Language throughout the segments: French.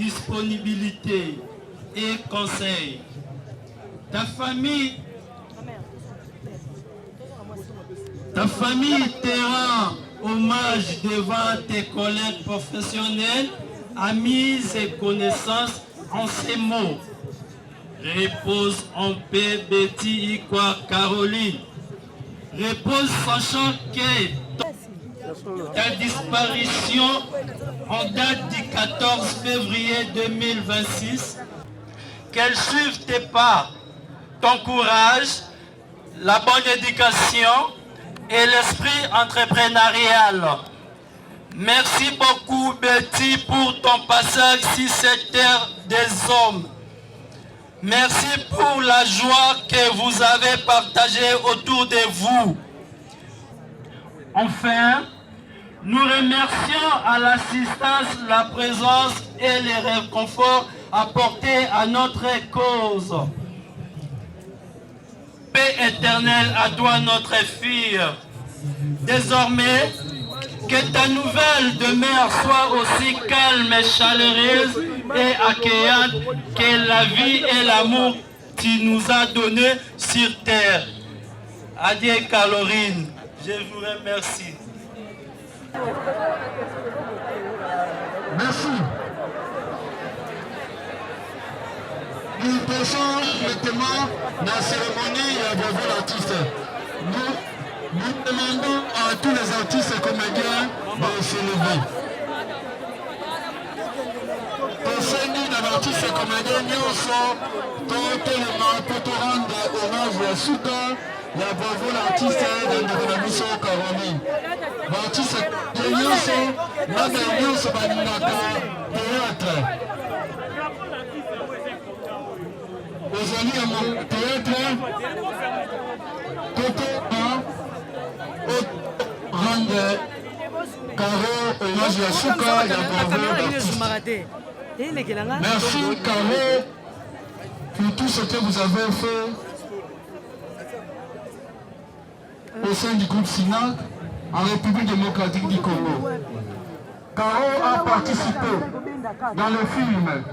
disponibilité et conseil. Ta famille te rend hommage devant tes collègues professionnels, amis et connaissances en ces mots. Repose en paix, Betty, Ikwa, Caroline. Repose sachant que ta disparition en date du 14 février 2026, qu'elle suive tes pas, ton courage, la bonne éducation et l'esprit entrepreneurial. Merci beaucoup Betty pour ton passage sur cette terre des hommes. Merci pour la joie que vous avez partagée autour de vous. Enfin, nous remercions à l'assistance, la présence et les réconforts apportés à notre cause. Paix éternelle à toi, notre fille. Désormais, que ta nouvelle demeure soit aussi calme et chaleureuse et accueillante que la vie et l'amour que tu nous as donné sur terre. Adieu Caroline, je vous remercie. Merci. Nous passons maintenant la cérémonie de l'artiste. Nous demandons à tous les artistes et comédiens de se lever. Conseil d'un artiste et comédien, nous sommes pour te rendre hommage à Souka, la bravo l'artiste dans l'économie Caroline. L'artiste et nous sommes là dans nous sommes théâtre. Aujourd'hui, à mon théâtre, côté rendre Caro hommage à Souka, la bravo l'artiste. Merci Caro pour tout ce que vous avez fait au sein du groupe Sila en République démocratique du Congo. Caro a participé dans le film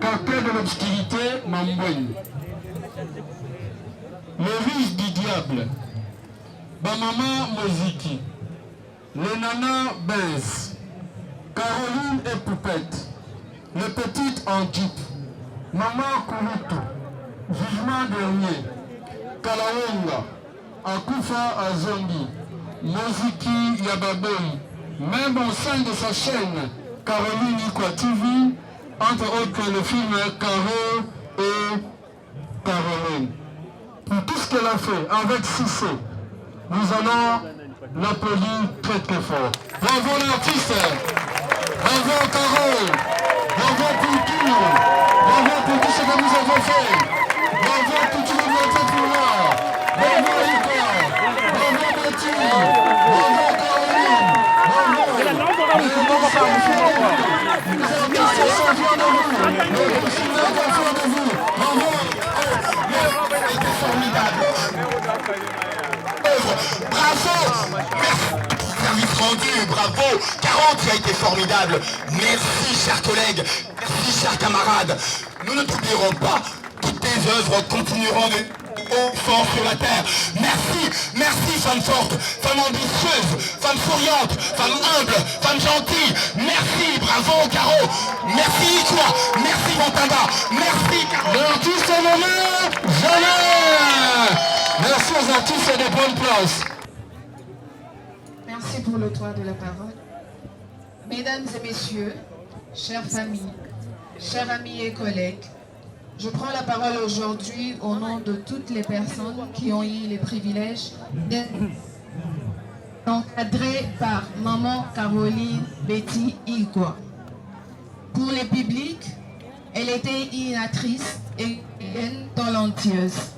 Quartier de l'obscurité, Mambouine, Le riche du diable, Bamama Moziki, Le Nana Benz, Caroline et Poupette, Le Petit en Jeep, Maman Kouroutou, Jugement dernier, Kalawonga, Akufa Azongi, Moziki Yababoy, même au sein de sa chaîne Caroline Ikwa TV, entre autres le film Caro et Caroline. Pour tout ce qu'elle a fait avec Cissé, nous allons l'applaudir très très fort. Bravo l'artiste, bravo Caro, bravo pour tout, bravo pour tout ce que nous avons fait, bravo pour tout ce que nous avons fait pour moi, bravo Ikwa, bravo Betty, bravo Caroline, bravo. Les artistes sont fiers de vous, les cinémas sont fiers de vous, bravo. C'était formidable. Bravo. Service rendu, bravo. 40 qui a été formidable. Merci chers collègues, merci chers camarades. Nous ne t'oublierons pas. Toutes tes œuvres continueront de fort sur la terre. Merci, merci femme forte, femme ambitieuse, femme souriante, femme humble, femme gentille. Merci, bravo Caro. Merci Ikwa, merci Montanda, merci Caro. L'artiste est nommé jamais. Merci aux artistes et des bonnes places. Merci pour le droit de la parole. Mesdames et messieurs, chères familles, chers amis et collègues, je prends la parole aujourd'hui au nom de toutes les personnes qui ont eu les privilèges d'être encadrées par Maman Caroline Betty Ikwa. Pour le public, elle était une actrice et une talentueuse.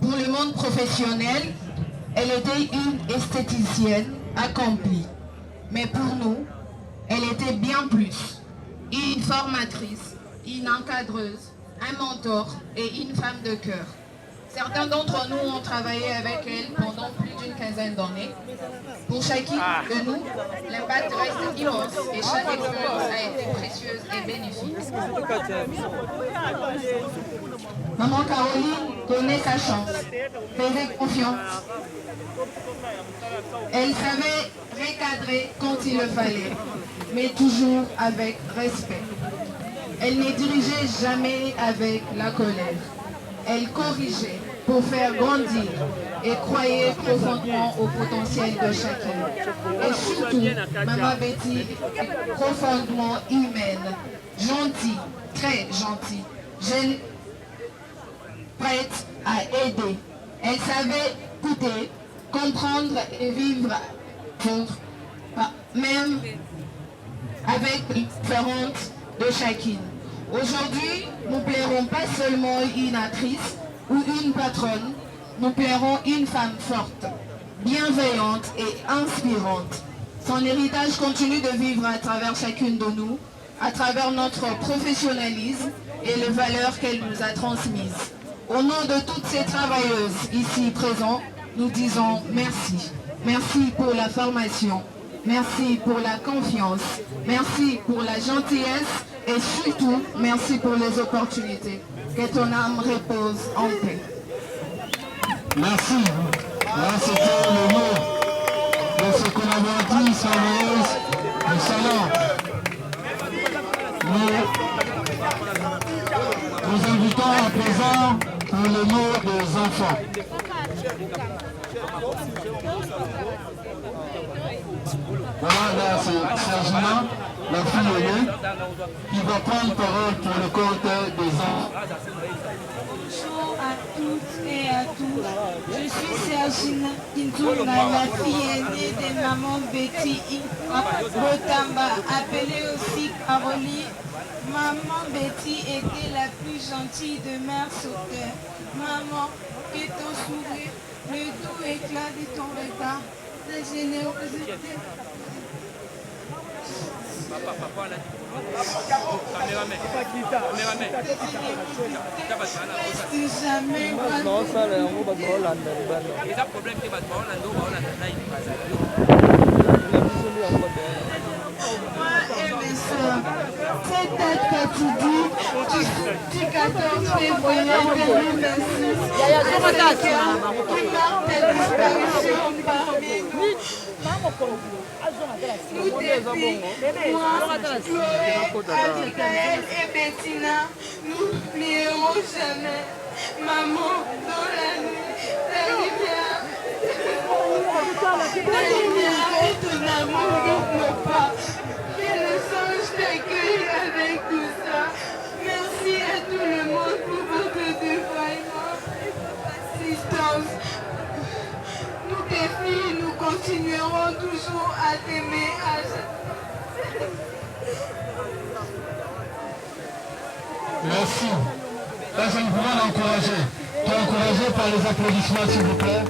Pour le monde professionnel, elle était une esthéticienne accomplie. Mais pour nous, elle était bien plus. Une formatrice, une encadreuse, un mentor et une femme de cœur. Certains d'entre nous ont travaillé avec elle pendant plus d'une quinzaine d'années. Pour chacune de nous, l'impact reste immense et chaque expérience a été précieuse bénéfice. Maman Caroline donnait sa chance, faisait confiance. Elle savait recadrer quand il le fallait, mais toujours avec respect. Elle ne dirigeait jamais avec la colère. Elle corrigeait pour faire grandir et croyait profondément au potentiel de chacun. Et surtout, Maman Betty est profondément humaine, gentille, très gentille, jeune, prête à aider. Elle savait écouter, comprendre et vivre même avec les différences de chacune. Aujourd'hui, nous plairons pas seulement une actrice ou une patronne, nous plairons une femme forte, bienveillante et inspirante. Son héritage continue de vivre à travers chacune de nous, à travers notre professionnalisme et les valeurs qu'elle nous a transmises. Au nom de toutes ces travailleuses ici présentes, nous disons merci. Merci pour la formation, merci pour la confiance, merci pour la gentillesse et surtout, merci pour les opportunités. Que ton âme repose en paix. Merci. Là, c'était le mot de ce collaboratrice merveilleuse du salon. Nous invitons à présent pour le mot des enfants. Voilà, là, c'est Sergina, la fille aînée, qui va prendre parole pour le compte des enfants. Bonjour à toutes et à tous. Je suis Sergina Kintouna, la fille aînée de maman Betty Ikwa Botamba, appelée aussi Caroline. Maman Betty était la plus gentille de mère sur terre. Maman, que ton sourire, le doux éclat de ton regard, la générosité. Jamais et mes soeurs, cette date fatidique du 14 février 2026 qui marque ta disparition parmi nous. Nous défis, moi, Chloé, Abigail et Bettina, nous n'oublierons jamais. Maman, dans la nuit, ta lumière et ton amour dans nos pas. Que le songe t'accueille avec tout ça. Merci à tout le monde pour votre dévoiement et votre assistance. Nous tes filles, nous continuerons toujours à t'aimer à Merci. Là, je ne pouvais l'encourager. Tu es encouragé par les applaudissements, s'il vous plaît.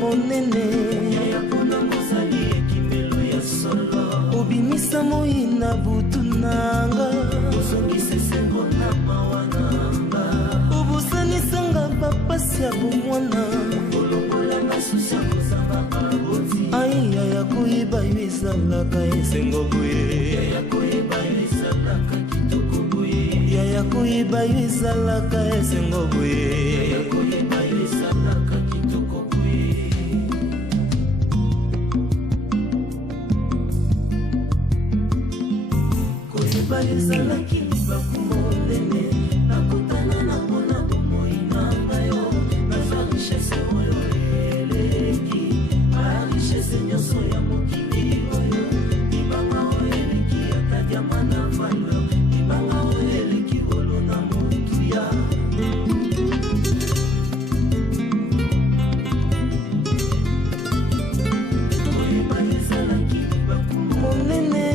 monene obimisa moi na butu nanga obosanisanga bapasi ya bomwana ai yaya koyeba yo ezalaka esengo boye yaya koyeba yo ezalaka esengo boye ezalaki bakumonene nakutana na mona bomoi nanga yo nazwa richese oyo eleki richese nyonso ya mokili oyo libanga oyo eleki atadiama na valo libanga oyo eleki olo na motuya koyeba ezalaki bakumonene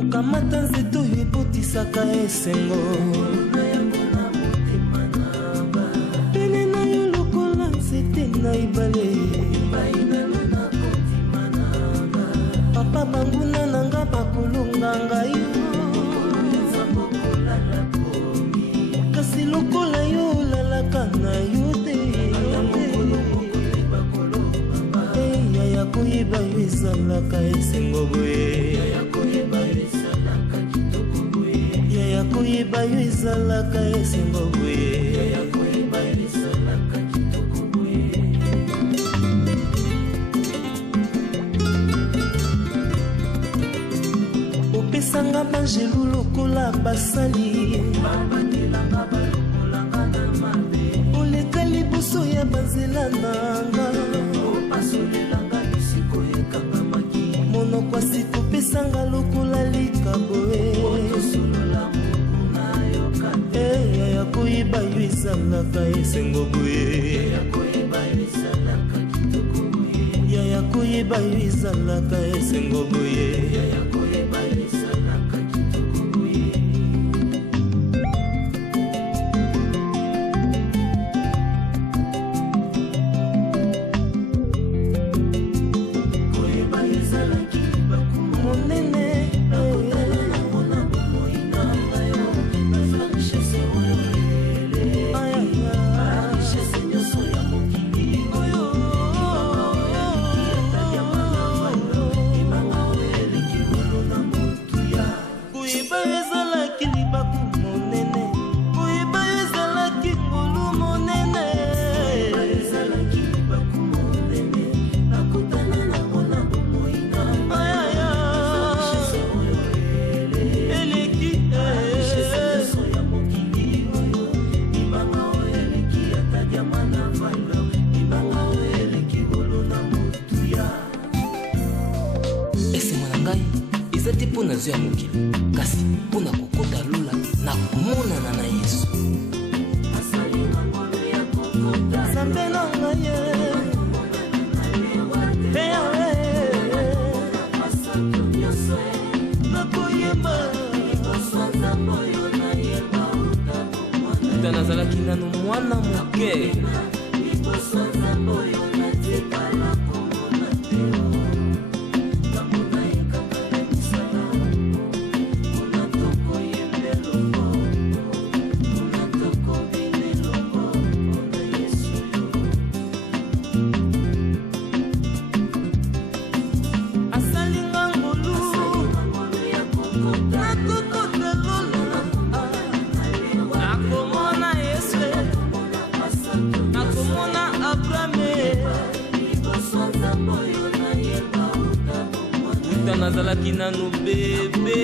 okamata nzeto oyo ebotisaka esengo pene na yo lokola nzete na ibale papa banguna nanga bakolonganga yo kasi lokola yo olalaka na yo te yaya koyeba yo ezalaka esengo boye yaya koyeba yo ezalaka esengo boye opesanga banjelu lokola basali oleka liboso ya banzela nanga monoko asiko opesanga lokola likaboe yaya koyeba yo ezalaka esengo boye yaya koyeba yo ezalaka esengo boye ya mokili kasi mpona kokota lula na komonana na Yesu Zambe na ngaye nazalaki nanu mwana moke nazalaki nanu bebe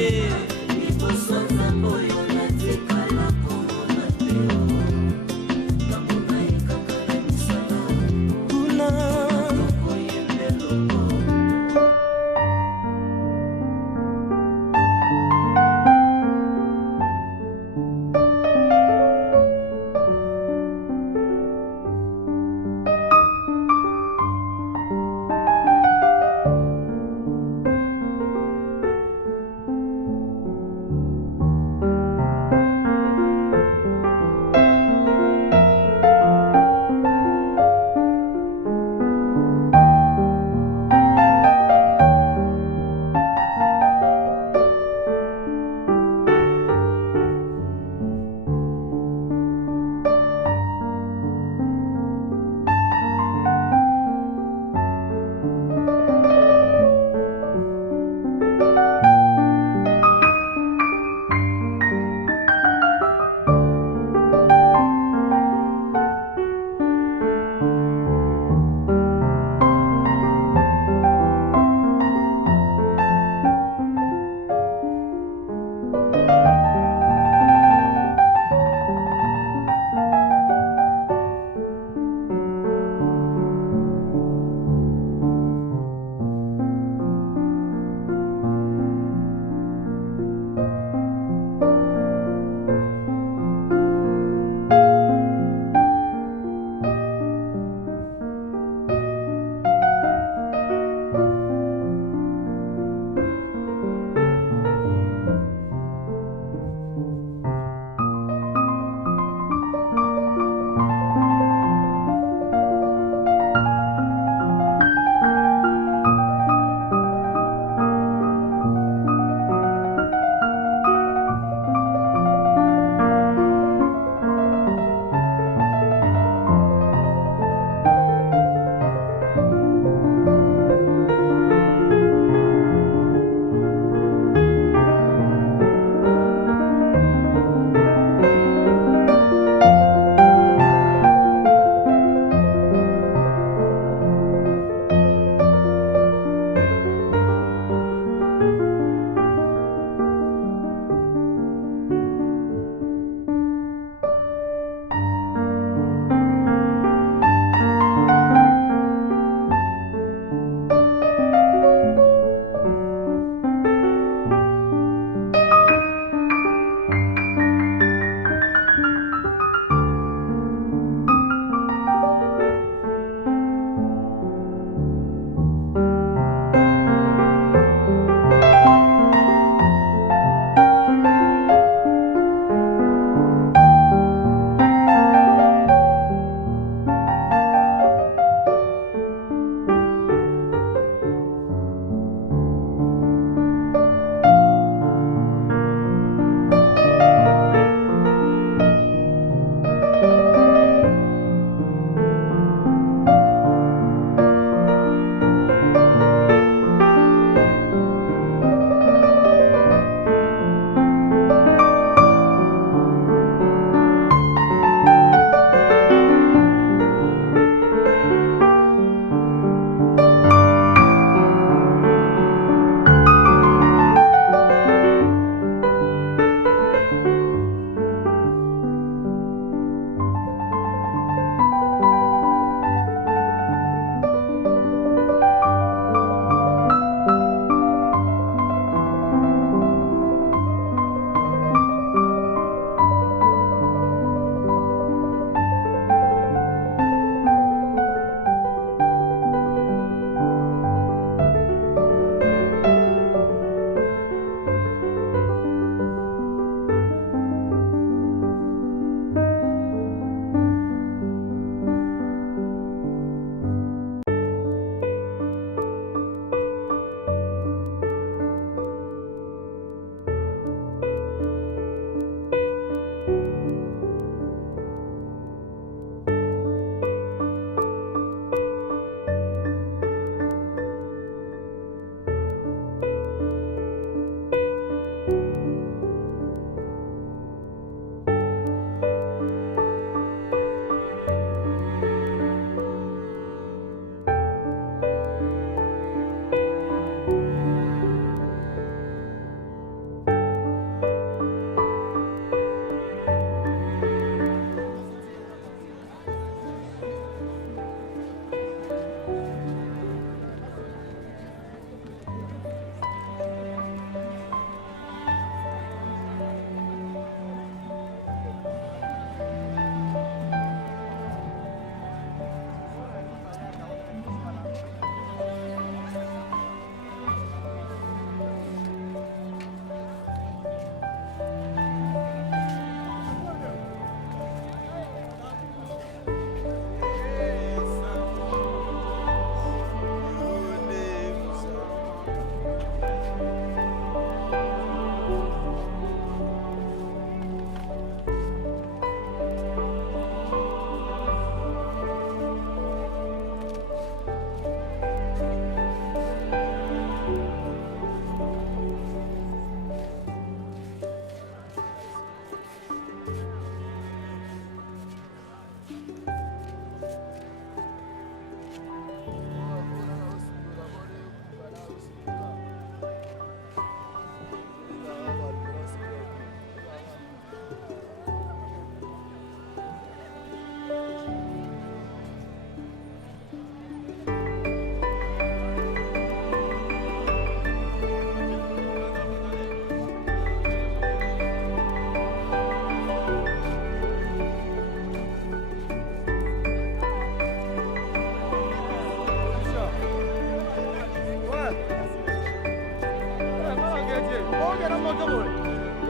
na moto boye.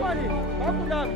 Wani, bakunda.